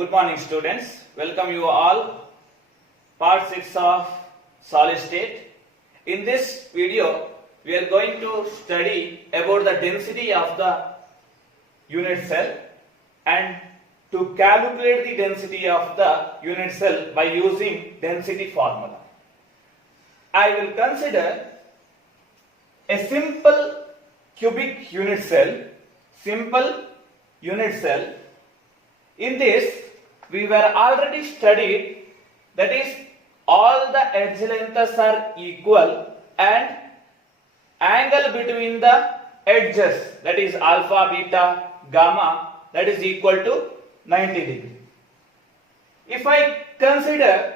Good morning, students. Welcome you all. Part 6 of solid state. In this video, we are going to study about the density of the unit cell and to calculate the density of the unit cell by using density formula. I will consider a simple cubic unit cell. In this, we were already studied, that is, all the edge lengths are equal and angle between the edges, that is alpha, beta, gamma, that is equal to 90 degree. If I consider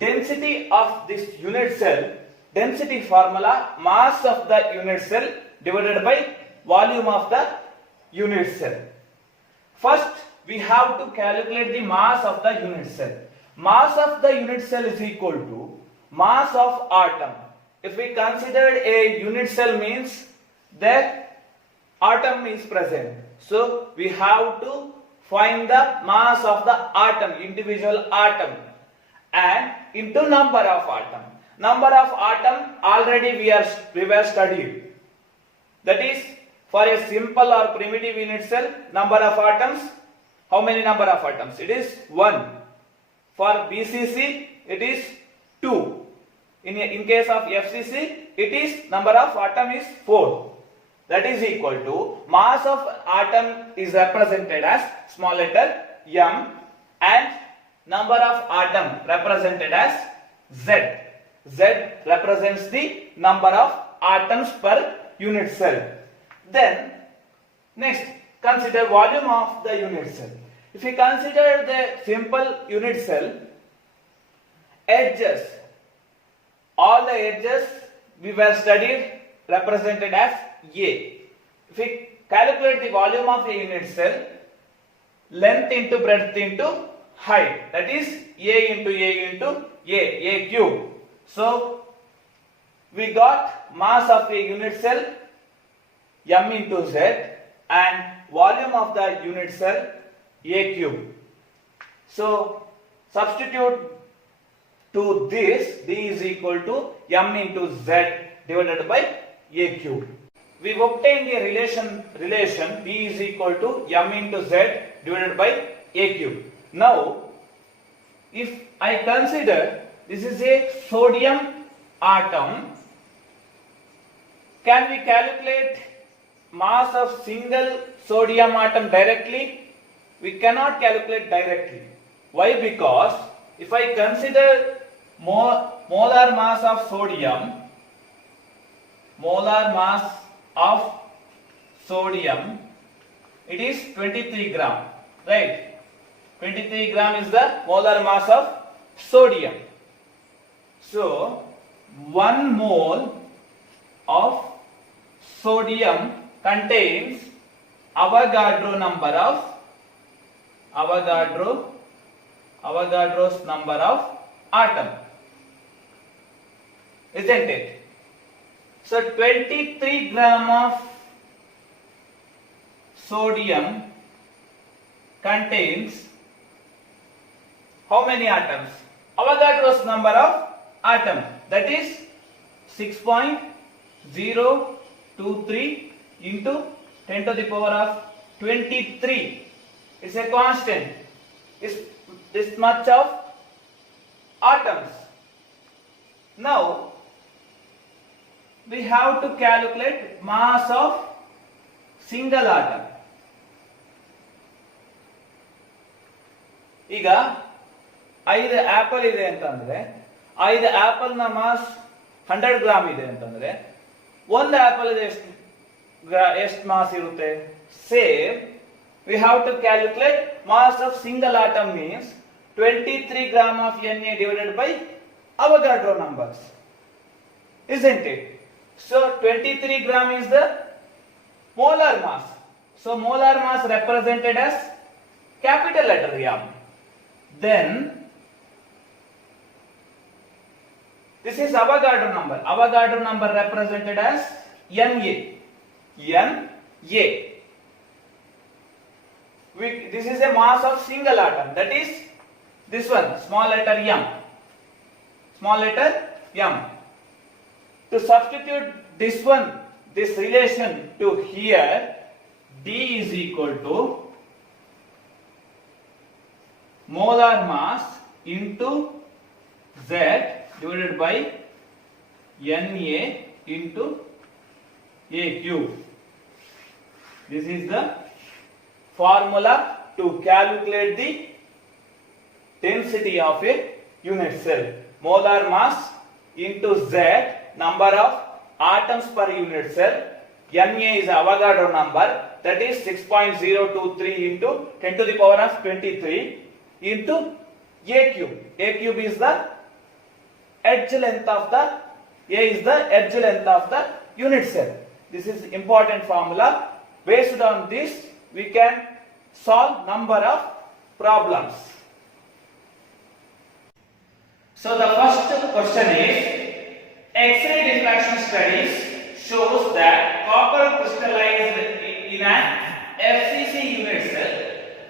density of this unit cell, density formula, mass of the unit cell divided by volume of the unit cell. First, we have to calculate the mass of the unit cell. Mass of the unit cell is equal to mass of atom. If we consider a unit cell means that atom is present. So we have to find the mass of the atom, individual atom, and into number of atom. Number of atom already we were studied. That is, for a simple or primitive unit cell, number of atoms. How many number of atoms? It is 1. For BCC, it is 2. In case of FCC, it is number of atom is 4. That is equal to mass of atom is represented as small letter m and number of atom represented as Z. Z represents the number of atoms per unit cell. Then next, consider volume of the unit cell. If we consider the simple unit cell, edges, all the edges we were studied represented as A. If we calculate the volume of a unit cell, length into breadth into height, that is A into A into A cube. So we got mass of a unit cell m into Z and volume of the unit cell A cube. So substitute to this, d is equal to m into Z divided by A cube. We obtained a relation b is equal to m into Z divided by A cube. Now, if I consider this is a sodium atom, can we calculate mass of single sodium atom directly? We cannot calculate directly. Why? Because if I consider molar mass of sodium, it is 23 gram, right? 23 gram is the molar mass of sodium. So 1 mole of sodium contains Avogadro's number of atom, isn't it? So 23 gram of sodium contains how many atoms? Avogadro's number of atom, that is 6.023 into 10 to the power of 23. It's a constant. It's this much of atoms. Now we have to calculate mass of single atom. ಈಗ 5 apple ಇದೆ ಅಂತಂದ್ರೆ 5 apple ನ mass 100 gram ಇದೆ ಅಂತಂದ್ರೆ ಒಂದು apple ಎಷ್ಟು mass ಇರುತ್ತೆ? Same we have to calculate mass of single atom means 23 gram of Na divided by Avogadro numbers, isn't it? So 23 gram is the molar mass. So molar mass represented as capital letter M. Then this is Avogadro number. Avogadro number represented as Na. this is a mass of single atom, that is this one, small letter m. Small letter m. To substitute this one, this relation to here, D is equal to molar mass into Z divided by Na into A cube. This is the formula to calculate the density of a unit cell. Molar mass into Z, number of atoms per unit cell. Na is Avogadro number, that is 6.023 into 10 to the power of 23 into A cube. A cube is the edge length of the, A is the edge length of the unit cell. This is important formula. Based on this, we can solve number of problems. So the first question is, X-ray diffraction studies shows that copper crystallized in an FCC unit cell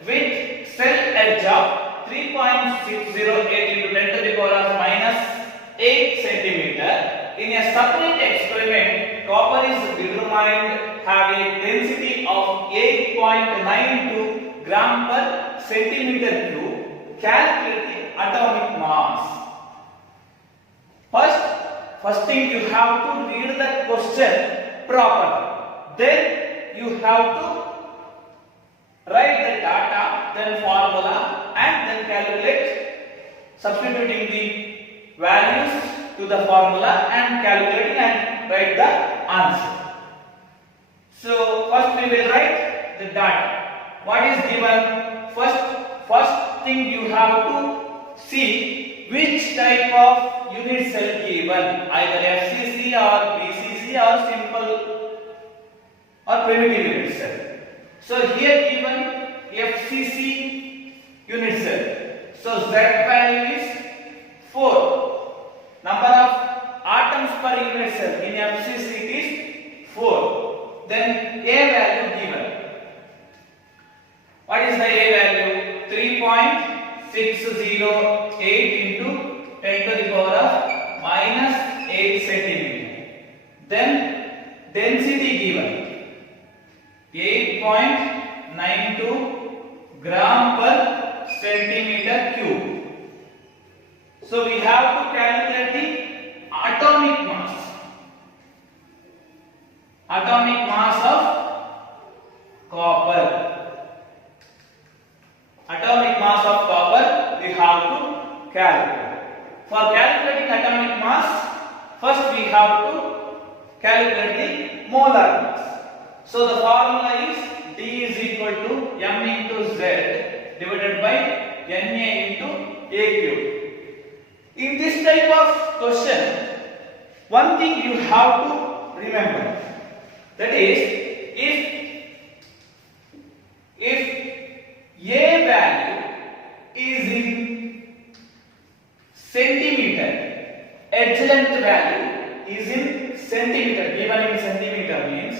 with cell edge of 3.608 into 10 to the power of minus 8 centimeter. In a separate experiment, copper is determined have a density of 8.92 gram per centimeter cube. Calculate the atomic mass. First thing, you have to read the question properly. Then you have to write the data, then formula, and then calculate, substituting the values to the formula and calculating and write the answer. So first we will write the data. What is given? First thing you have to see which type of unit cell given, either FCC or BCC or simple or primitive unit cell. So here given FCC unit cell. So Z value is 4. Number of atoms per unit cell in FCC is 4. Then A value given. What is the A value? 3.608 into 10 to the power of minus 8 centimeter. Then density given 8.92 gram per centimeter cube. So we have to calculate the atomic mass. Atomic mass of copper. Atomic mass of copper we have to calculate. For calculating atomic mass, first we have to calculate the molar mass. So the formula is D is equal to m into Z divided by Na into A cube. In this type of question, one thing you have to remember, that is, if A value is in centimeter, edge length value is in centimeter, given in centimeter means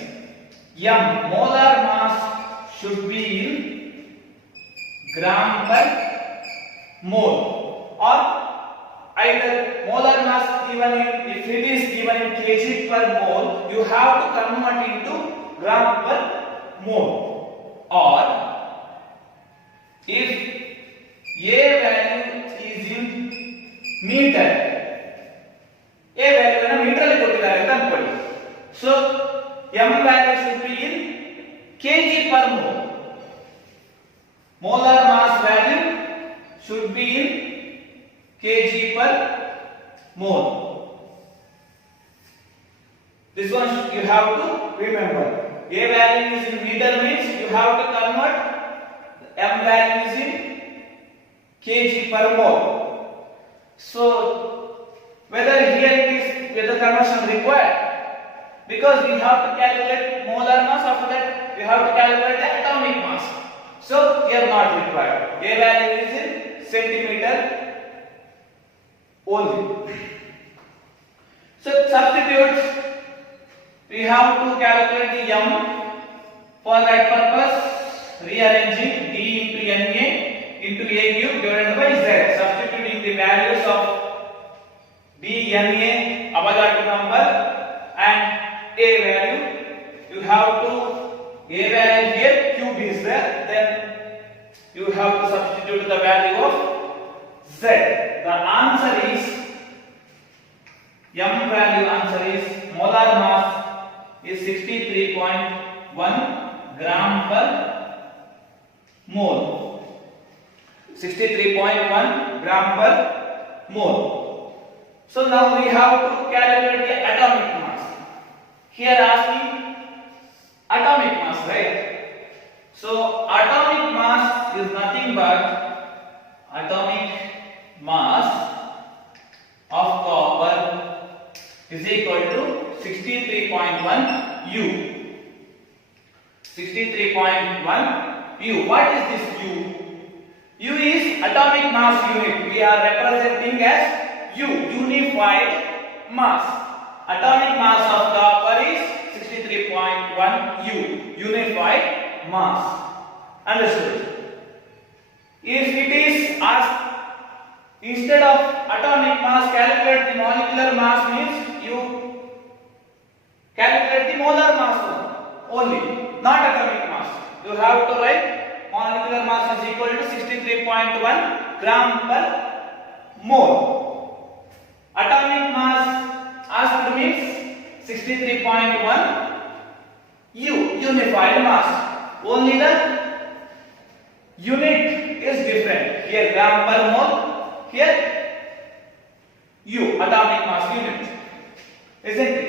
m, molar mass should be in gram per mole, or either molar mass given in, if it is given in kg per mole, you have to convert into gram per mole, or if A value is in meter, A value ಅನ್ನು metre ಅಲ್ಲಿ ಕೊಟ್ಟಿದ್ದಾರೆ ಅಂತ ಅನ್ಕೊಳ್ಳಿ. So m value should be in kg per mole. Molar mass value should be in kg per mole. This one you have to remember. A value is in meter means you have to convert m value is in kg per mole. So whether here it is whether conversion required, because we have to calculate molar mass, after that we have to calculate the atomic mass. So here not required. A value is in centimeter only. So substitute, we have to calculate the m. For that purpose, rearranging D Na into A cube divided by Z. Substituting the values of dNa Avogadro number and A value, you have to A value here, cube is there, then you have to substitute the value of Z. The answer is, M value answer is, molar mass is 63.1 gram per mole. 63.1 gram per mole. So now we have to calculate the atomic mass. Here asking atomic mass, right? So atomic mass is nothing but atomic mass of copper is equal to 63.1 U. 63.1 U. What is this U? U is atomic mass unit. We are representing as U, unified mass. Atomic mass of copper is 63.1 U, unified mass. Understood? If it is asked, instead of atomic mass, calculate the molecular mass, means you calculate the molar mass only, not atomic mass. You have to write molecular mass is equal to 63.1 gram per mole. Atomic mass asked means 63.1 U, unified mass. Only the unit is different. Here gram per mole, here U, atomic mass unit. Isn't it?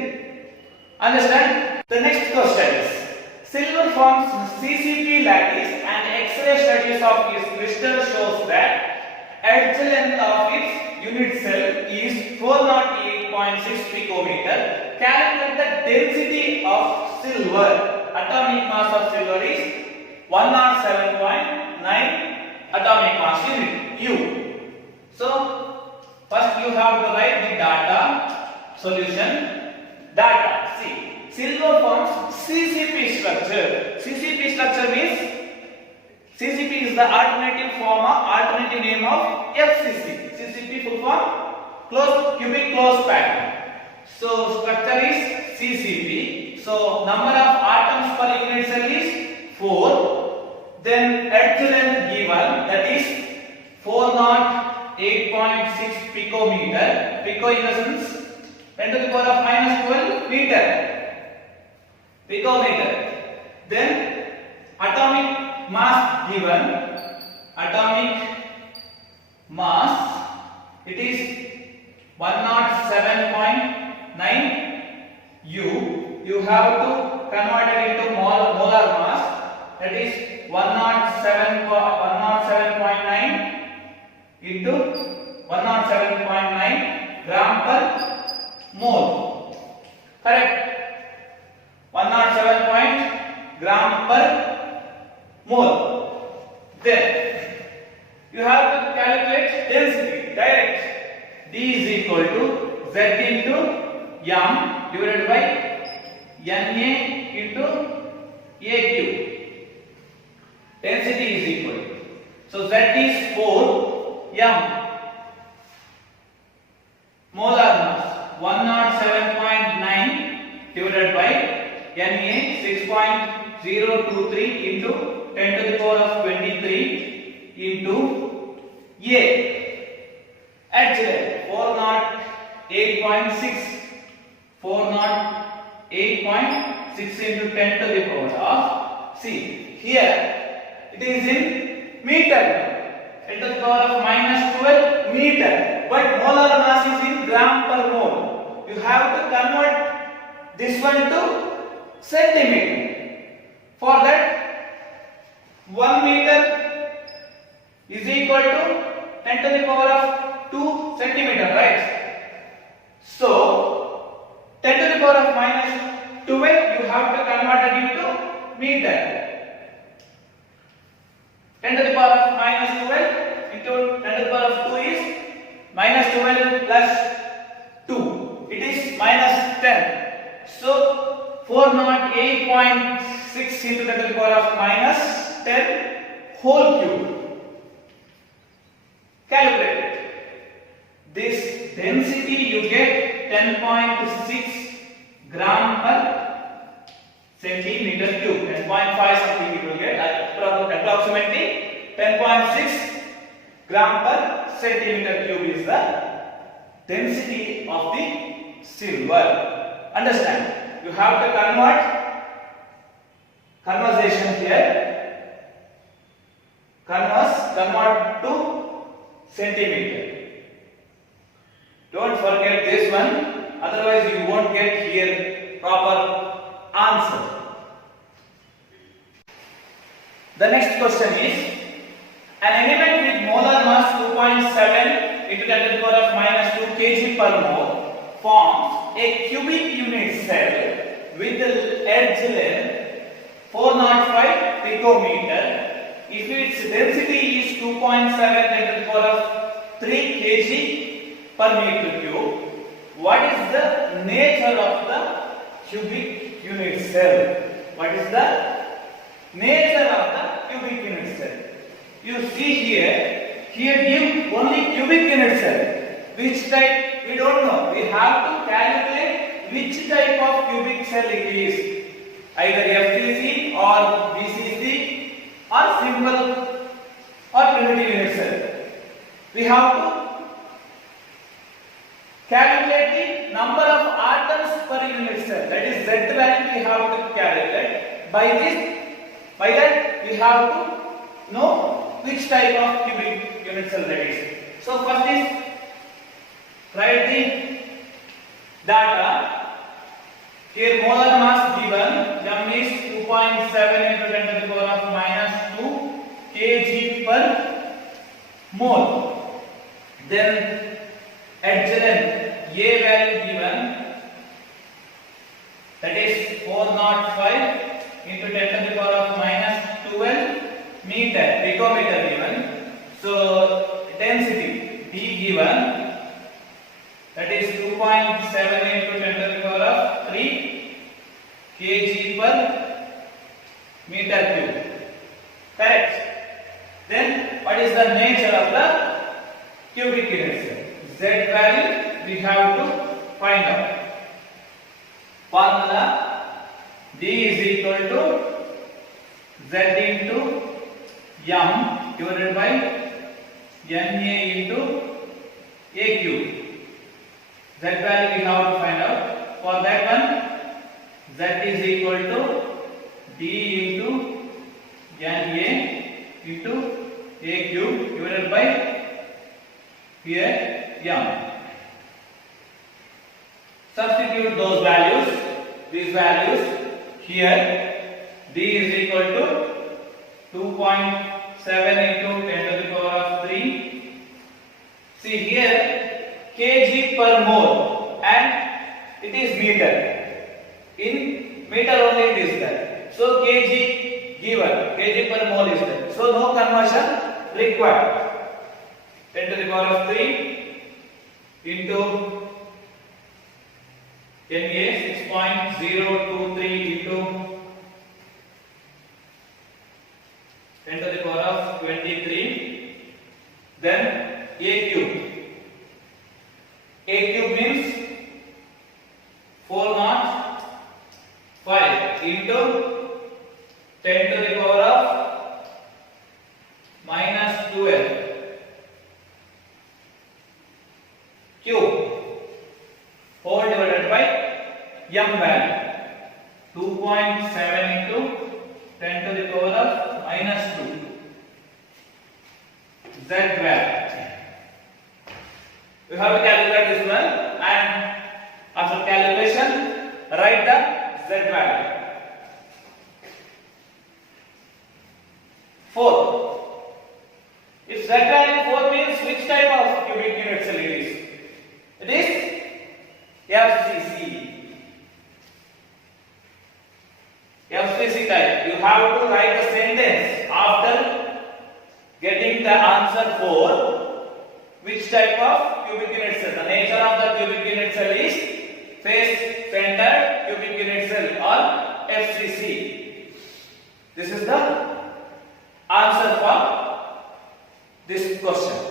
Understand? The next question is, silver forms CCP lattice and X-ray studies of its crystal shows that edge length of its unit cell is 408.6 picometer. Calculate the density of silver. Atomic mass of silver is 107.9 atomic mass unit U. So first you have to write the data solution. Data. See, silver forms CCP structure. CCP structure means CCP is the alternative name of FCC. CCP full form cubic closed pattern. So structure is CCP. So number of atoms per unit cell is 4. Then edge length given, that is 408.6 picometer. Pico in the sense 10 to the power of minus 12 meter. Picometer. Then atomic mass given, atomic mass, it is 107.9 U. You have to convert it into molar mass, that is 107.9 into 107.9 gram per mole. Correct? 107 gram per mole. Then you have to calculate density direct. D is equal to Z into M divided by Na into A cube. Density is equal. So Z is 4, M molar mass 107.9 divided by Na 6.023 into 10 to the power of 23 into A. Edge length 408.6. 408.6 into 10 to the power of, see here it is in meter, 10 to the power of minus 12 meter, but molar mass is in gram per mole. You have to convert this one to centimeter. For that 1 meter is equal to 10 to the power of 2 centimeter, right? So 10 to the power of minus 12 you have to convert it into meter. 10 to the power of minus 12 into 10 to the power of 2 is minus 12 plus 2. It is minus 10. So 408.6 into 10 to the power of minus 10 whole cube. density you get 10.6 gram per centimeter cube. 10.5 something you will get, approximately 10.6 gram per centimeter cube is the density of the silver. Understand? You have to conversation here. Convert to centimeter. Don't forget this one, otherwise you won't get here proper answer. The next question is, an element with molar mass 2.7 into 10 to the power of minus 2 kg per mole forms a cubic unit cell with the edge length 405 picometer. If its density is 2.7 10 to the power of 3 kg per meter cube, what is the nature of the cubic unit cell? What is the nature of the cubic unit cell? You see here give only cubic unit cell. Which type? We don't know. We have to calculate which type of cubic cell it is. Either FCC or BCC or simple or primitive unit cell. We have to calculate the number of atoms per unit cell. That is Z value we have to calculate. By that we have to know which type of cubic unit cell that is. So first is write the data. Here molar mass given, m is 2.7 into 10 to the power of minus 2 kg per mole. Then edge length A value given, that is 405 into 10 to the power of minus 12 meter, picometer given. So density D given, that is 2.7 into 10 to the power of 3 kg per meter cube. Correct? Then what is the nature of the cubic unit cell? Z value we have to find out. Formula D is equal to Z into M divided by NA into A cube. Z value we have to find out. For that one, Z is equal to D into NA into A cube divided by here M. Substitute those values, these values here. D is equal to 2.7 into 10 to the power of 3. See here kg per mole and it is meter. In meter only it is there. So kg given, kg per mole is there. So no conversion required. 10 to the power of 3 into NA 6.023 into 10 to the power of 23. Then A cube. A cube means 405 into 10 to the power of minus 12 cube, whole divided by m value 2.7 into 10 to the power of minus 2 Z value. We have to calculate this one, and after calculation write the Z value. 4. If Z value 4 means which type of cubic unit cell it is? It is FCC. FCC type. You have to write a sentence after getting the answer 4. Which type of cubic unit cell? The nature of the cubic unit cell is face-centered cubic unit cell or FCC. This is the answer for this question.